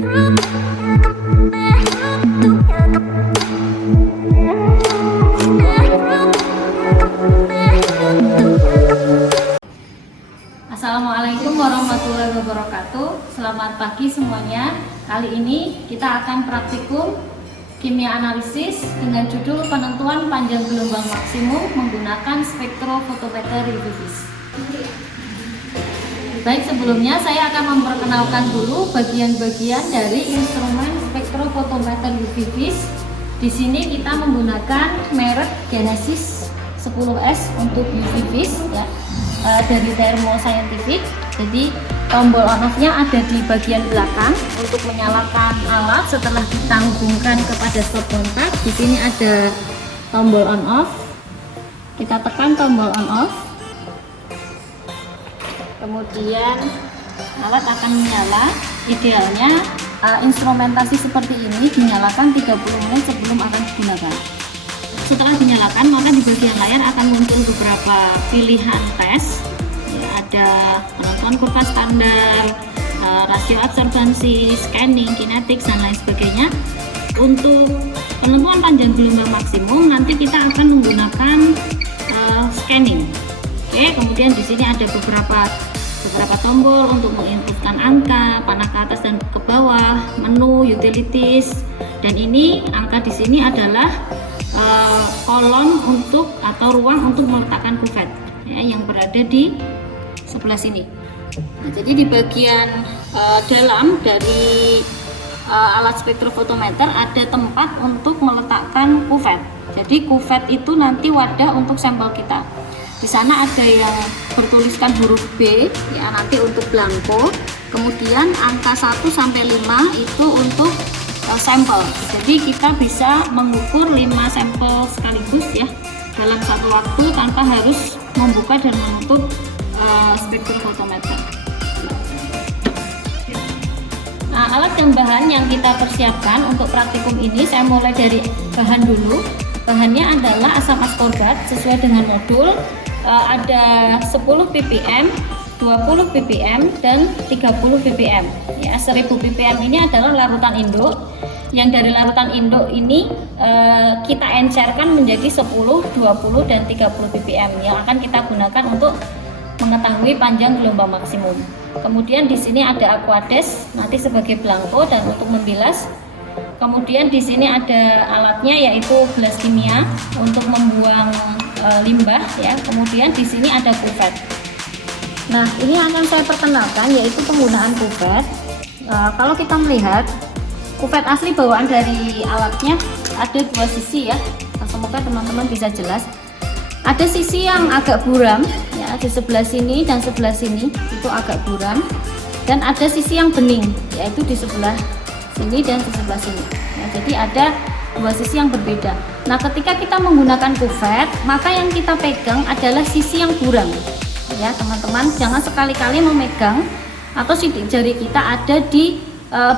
Assalamualaikum warahmatullahi wabarakatuh. Selamat pagi semuanya. Kali ini kita akan praktikum kimia analisis dengan judul penentuan panjang gelombang maksimum menggunakan spektrofotometer UV-Vis. Baik, sebelumnya saya akan memperkenalkan dulu bagian-bagian dari instrumen spektrofotometer UV-Vis. Di sini kita menggunakan merek Genesis 10S untuk UV-Vis ya, dari Thermo Scientific. Jadi tombol on off-nya ada di bagian belakang untuk menyalakan alat. Setelah kita hubungkan kepada stop kontak, di sini ada tombol on off. Kita tekan tombol on off, kemudian alat akan menyala. Idealnya instrumentasi seperti ini dinyalakan 30 menit sebelum akan digunakan. Setelah dinyalakan, maka di bagian layar akan muncul beberapa pilihan tes. Ada penentuan kurva standar, rasio absorbansi, scanning, kinetics, dan lain sebagainya. Untuk penentuan panjang gelombang maksimum nanti kita akan menggunakan scanning. Oke, kemudian di sini ada beberapa tombol untuk menginputkan angka, panah ke atas dan ke bawah, menu, utilities, dan ini angka di sini adalah kolom untuk atau ruang untuk meletakkan kuvet ya, yang berada di sebelah sini. Nah, jadi di bagian dalam dari alat spektrofotometer ada tempat untuk meletakkan kuvet. Jadi kuvet itu nanti wadah untuk sampel kita. Di sana ada yang bertuliskan huruf B ya, nanti untuk blanko. Kemudian angka 1 sampai 5 itu untuk sampel. Jadi kita bisa mengukur 5 sampel sekaligus ya dalam satu waktu tanpa harus membuka dan menutup spektrofotometer. Nah, alat dan bahan yang kita persiapkan untuk praktikum ini, saya mulai dari bahan dulu. Bahannya adalah asam askorbat sesuai dengan modul. Ada 10 ppm, 20 ppm, dan 30 ppm. Ya, 1000 ppm ini adalah larutan induk. Yang dari larutan induk ini kita encerkan menjadi 10, 20, dan 30 ppm yang akan kita gunakan untuk mengetahui panjang gelombang maksimum. Kemudian di sini ada aquades nanti sebagai blanko dan untuk membilas. Kemudian di sini ada alatnya yaitu gelas kimia untuk membuang limbah ya. Kemudian di sini ada kuvet. Nah, ini akan saya perkenalkan yaitu penggunaan kuvet. Kalau kita melihat kuvet asli bawaan dari alatnya ada dua sisi ya. Semoga teman-teman bisa jelas. Ada sisi yang agak buram ya, di sebelah sini dan sebelah sini itu agak buram, dan ada sisi yang bening yaitu di sebelah sini dan di sebelah sini ya, jadi ada dua sisi yang berbeda. Nah, ketika kita menggunakan kuvet, maka yang kita pegang adalah sisi yang buram ya teman-teman. Jangan sekali-kali memegang atau sidik jari kita ada di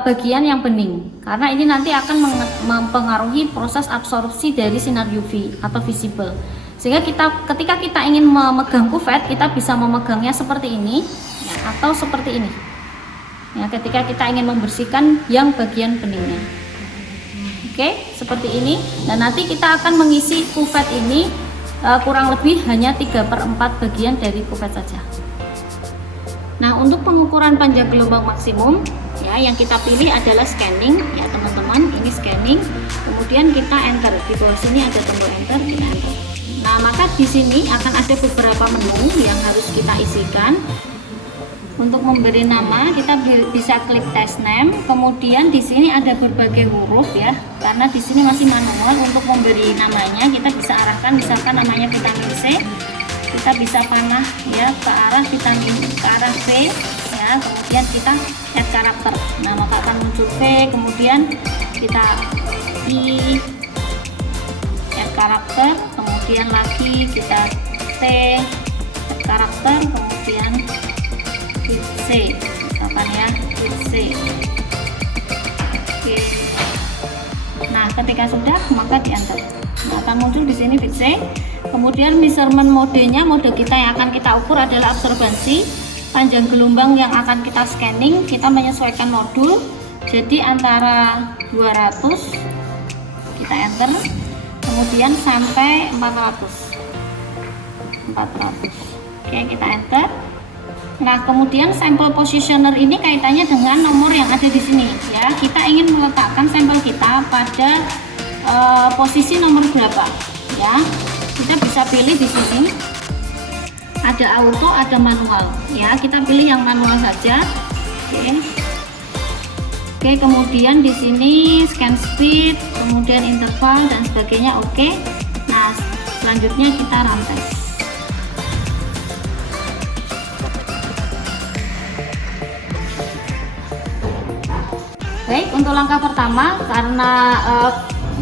bagian yang bening, karena ini nanti akan mempengaruhi proses absorpsi dari sinar UV atau visible. Sehingga ketika kita ingin memegang kuvet, kita bisa memegangnya seperti ini ya, atau seperti ini ya, ketika kita ingin membersihkan yang bagian beningnya. Oke, seperti ini. Dan nanti kita akan mengisi kuvet ini kurang lebih hanya 3/4 bagian dari kuvet saja. Nah, untuk pengukuran panjang gelombang maksimum ya, yang kita pilih adalah scanning ya teman-teman. Ini scanning, kemudian kita enter. Di bawah sini ada tombol enter, kita enter. Nah, maka di sini akan ada beberapa menu yang harus kita isikan. Untuk memberi nama, kita bisa klik test name. Kemudian di sini ada berbagai huruf ya, karena di sini masih manual. Untuk memberi namanya, kita bisa arahkan, misalkan namanya vitamin C. Kita bisa panah ya ke arah vitamin, ke arah V ya. Kemudian kita add karakter. Nah, maka akan muncul V. Kemudian kita I, add karakter. Kemudian lagi kita T, add karakter. Kemudian hit C, misalkan ya, hit C. Oke. Nah, ketika sudah, maka di enter. Nah, akan muncul di sini hit C. Kemudian measurement modenya, mode kita yang akan kita ukur adalah absorbansi. Panjang gelombang yang akan kita scanning, kita menyesuaikan modul. Jadi antara 200 kita enter, kemudian sampai 400. Oke, kita enter. Nah, kemudian sampel positioner ini kaitannya dengan nomor yang ada di sini ya. Kita ingin meletakkan sampel kita pada posisi nomor berapa ya. Kita bisa pilih di sini. Ada auto, ada manual ya. Kita pilih yang manual saja. Oke, kemudian di sini scan speed, kemudian interval dan sebagainya. Oke. Nah, selanjutnya kita run test. Baik, untuk langkah pertama karena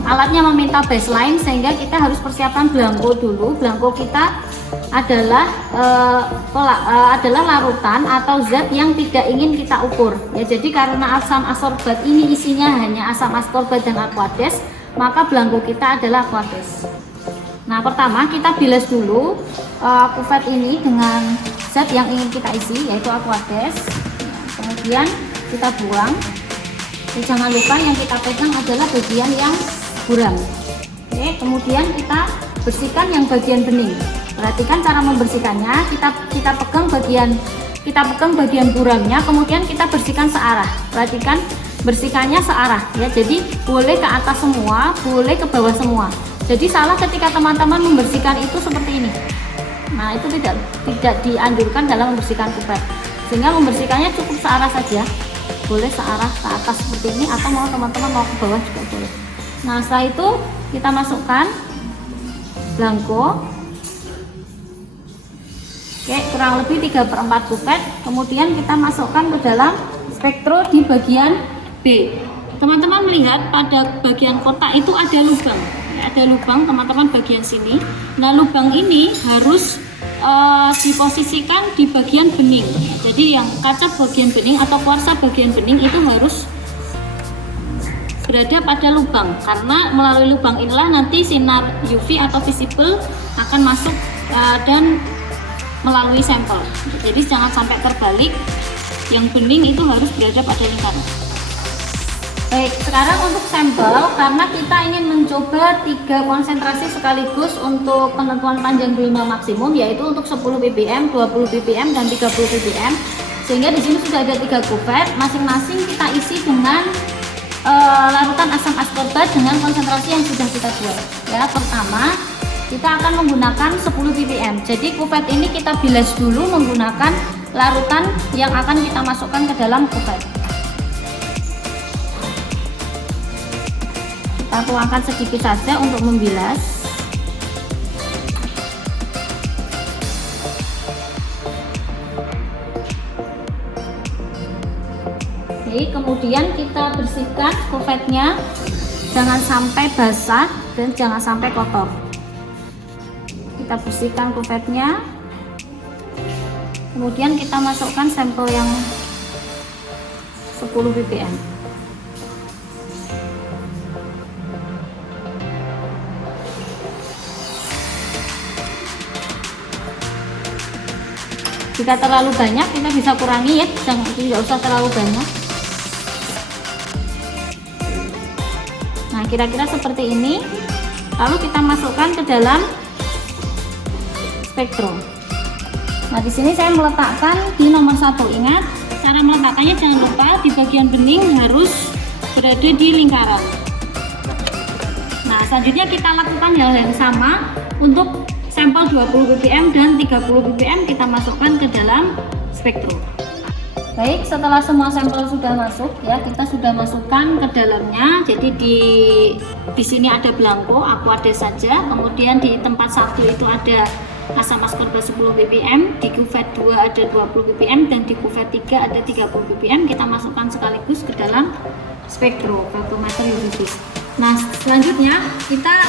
alatnya meminta baseline sehingga kita harus persiapkan belangko dulu. Belangko kita adalah larutan atau zat yang tidak ingin kita ukur ya. Jadi karena asam askorbat ini isinya hanya asam askorbat dan aquades, maka belangko kita adalah aquades. Nah, pertama kita bilas dulu kuvet ini dengan zat yang ingin kita isi, yaitu aquades. Kemudian kita buang. Jangan lupa yang kita pegang adalah bagian yang buram. Oke, kemudian kita bersihkan yang bagian bening. Perhatikan cara membersihkannya. Kita pegang bagian buramnya, kemudian kita bersihkan searah. Perhatikan bersihkannya searah ya. Jadi boleh ke atas semua, boleh ke bawah semua. Jadi salah ketika teman-teman membersihkan itu seperti ini. Nah, itu tidak dianjurkan dalam membersihkan kuvet. Sehingga membersihkannya cukup searah saja. Boleh searah ke atas seperti ini, atau mau teman-teman mau ke bawah juga boleh. Nah, setelah itu kita masukkan belangko. Oke, kurang lebih 3/4 kuvet. Kemudian kita masukkan ke dalam spektro di bagian B. Teman-teman melihat pada bagian kotak itu ada lubang. Ada lubang, teman-teman, bagian sini. Nah, lubang ini harus diposisikan di bagian bening. Jadi yang kaca bagian bening atau kuarsa bagian bening itu harus berada pada lubang, karena melalui lubang inilah nanti sinar UV atau visible akan masuk dan melalui sampel. Jadi jangan sampai terbalik, yang bening itu harus berada pada lingkaran. Baik, sekarang untuk sampel, karena kita ingin mencoba 3 konsentrasi sekaligus untuk penentuan panjang prima maksimum, yaitu untuk 10 ppm, 20 ppm, dan 30 ppm. Sehingga di sini sudah ada 3 kuvet, masing-masing kita isi dengan larutan asam askorbat dengan konsentrasi yang sudah kita buat. Ya, pertama kita akan menggunakan 10 ppm. Jadi kuvet ini kita bilas dulu menggunakan larutan yang akan kita masukkan ke dalam kuvet. Kita tuangkan sedikit saja untuk membilas. Oke, kemudian kita bersihkan kuvetnya, jangan sampai basah dan jangan sampai kotor. Kita bersihkan kuvetnya, kemudian kita masukkan sampel yang 10 ppm. Jika terlalu banyak kita bisa kurangi ya, tidak usah terlalu banyak. Nah, kira-kira seperti ini. Lalu kita masukkan ke dalam spektrum. Nah, di sini saya meletakkan di nomor 1. Ingat, cara meletakkannya jangan lupa di bagian bening harus berada di lingkaran. Nah, selanjutnya kita lakukan hal yang sama untuk sampel 20 ppm dan 30 ppm kita masukkan ke dalam spektrum. Baik, setelah semua sampel sudah masuk ya, kita sudah masukkan ke dalamnya. Jadi di sini ada belangko aquades saja, kemudian di tempat 1 itu ada asam askorbat 10 ppm, di kuvet 2 ada 20 ppm, dan di kuvet 3 ada 30 ppm. Kita masukkan sekaligus ke dalam spektrometer UV. Nah, selanjutnya kita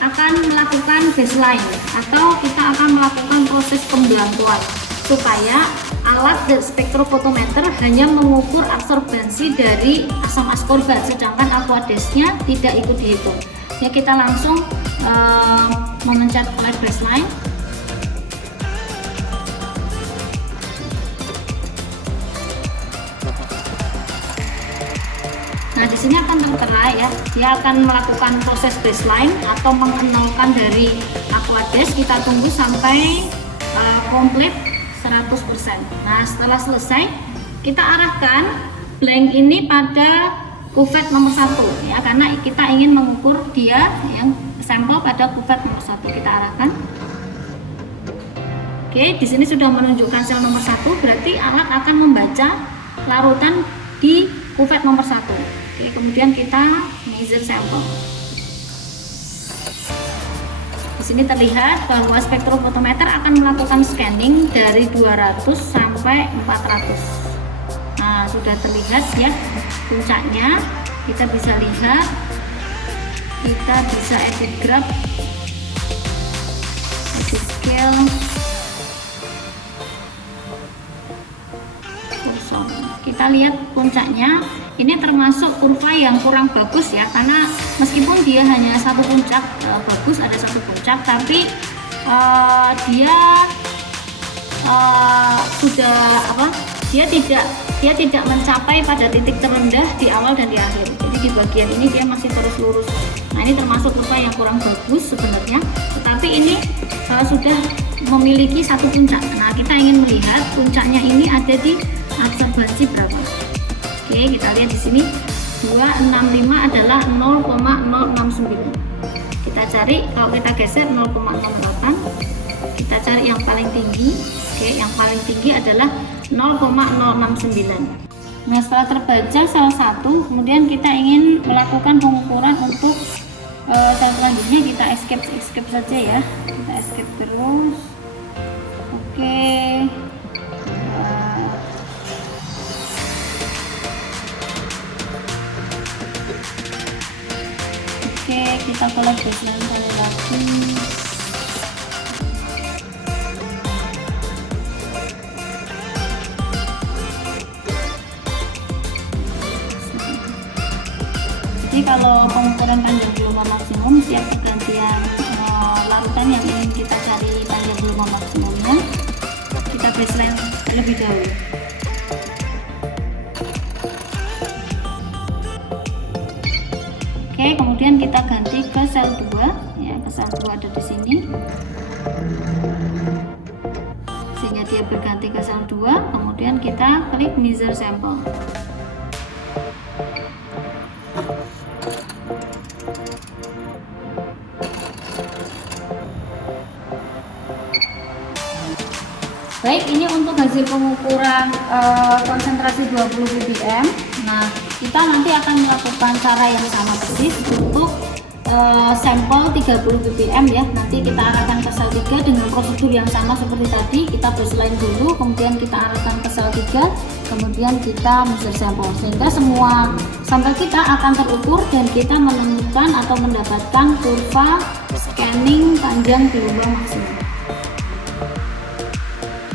akan melakukan baseline atau kita akan melakukan proses pembelangkoan supaya alat spektrofotometer hanya mengukur absorbansi dari asam askorbat, sedangkan aquadesnya tidak ikut dihitung. Ya, kita langsung memencet flag baseline. sini akan tertera ya, dia akan melakukan proses baseline atau mengenalkan dari Aquades. Kita tunggu sampai komplit 100%. Nah, setelah selesai kita arahkan blank ini pada kuvet nomor 1 ya, karena kita ingin mengukur dia yang sampel pada kuvet nomor 1. Kita arahkan. Oke, di sini sudah menunjukkan sel nomor 1, berarti alat akan membaca larutan di kuvet nomor 1. Oke, kemudian kita measure sampel. Di sini terlihat bahwa spektrofotometer akan melakukan scanning dari 200 sampai 400. Nah, sudah terlihat ya puncaknya. Kita bisa lihat, kita bisa edit graph, edit scale, kita lihat puncaknya. Ini termasuk kurva yang kurang bagus ya, karena meskipun dia hanya satu puncak, bagus ada satu puncak, tapi dia sudah dia tidak mencapai pada titik terendah di awal dan di akhir. Jadi di bagian ini dia masih terus lurus. Nah, ini termasuk kurva yang kurang bagus sebenarnya, tetapi ini sudah memiliki satu puncak. Nah, kita ingin melihat puncaknya ini ada di absorbansi berapa. Oke, kita lihat di sini 265 adalah 0,069. Kita cari, kalau kita geser 0,08, kita cari yang paling tinggi. Oke, yang paling tinggi adalah 0,069. Nah, setelah terbaca sel 1, kemudian kita ingin melakukan pengukuran untuk sel selanjutnya. Kita escape saja ya, kita escape terus. Oke, kita collect baseline kali lagi. Jadi kalau pengukuran panjang gelombang maksimum, setiap pergantian larutan yang ingin kita cari panjang gelombang maksimumnya, kita baseline terlebih dahulu. Oke, kemudian kita ganti ke sel 2 ya, ke sel 2 ada di sini, sehingga dia berganti ke sel 2. Kemudian kita klik measure sample. Baik, ini untuk hasil pengukuran konsentrasi 20 ppm. Nah, kita nanti akan melakukan cara yang sama persis untuk sampel 30 ppm ya. Nanti kita arahkan ke sel 3 dengan prosedur yang sama seperti tadi. Kita baseline dulu, kemudian kita arahkan ke sel 3, kemudian kita measure sampel, sehingga semua sampel kita akan terukur dan kita menemukan atau mendapatkan kurva scanning panjang gelombang maksimum.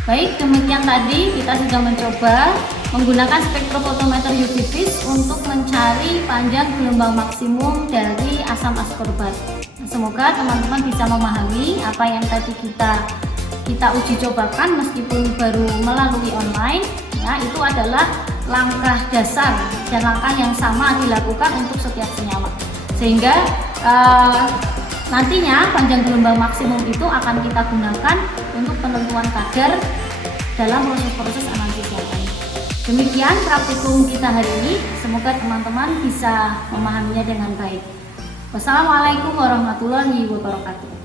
Baik, demikian tadi kita sudah mencoba menggunakan spektrofotometer UV vis untuk mencari panjang gelombang maksimum dari asam askorbat. Semoga teman-teman bisa memahami apa yang tadi kita uji cobakan meskipun baru melalui online. Ya, itu adalah langkah dasar dan langkah yang sama dilakukan untuk setiap senyawa. Sehingga nantinya panjang gelombang maksimum itu akan kita gunakan untuk penentuan kadar dalam proses-proses analisis yang lain. Demikian praktikum kita hari ini, semoga teman-teman bisa memahaminya dengan baik. Wassalamualaikum warahmatullahi wabarakatuh.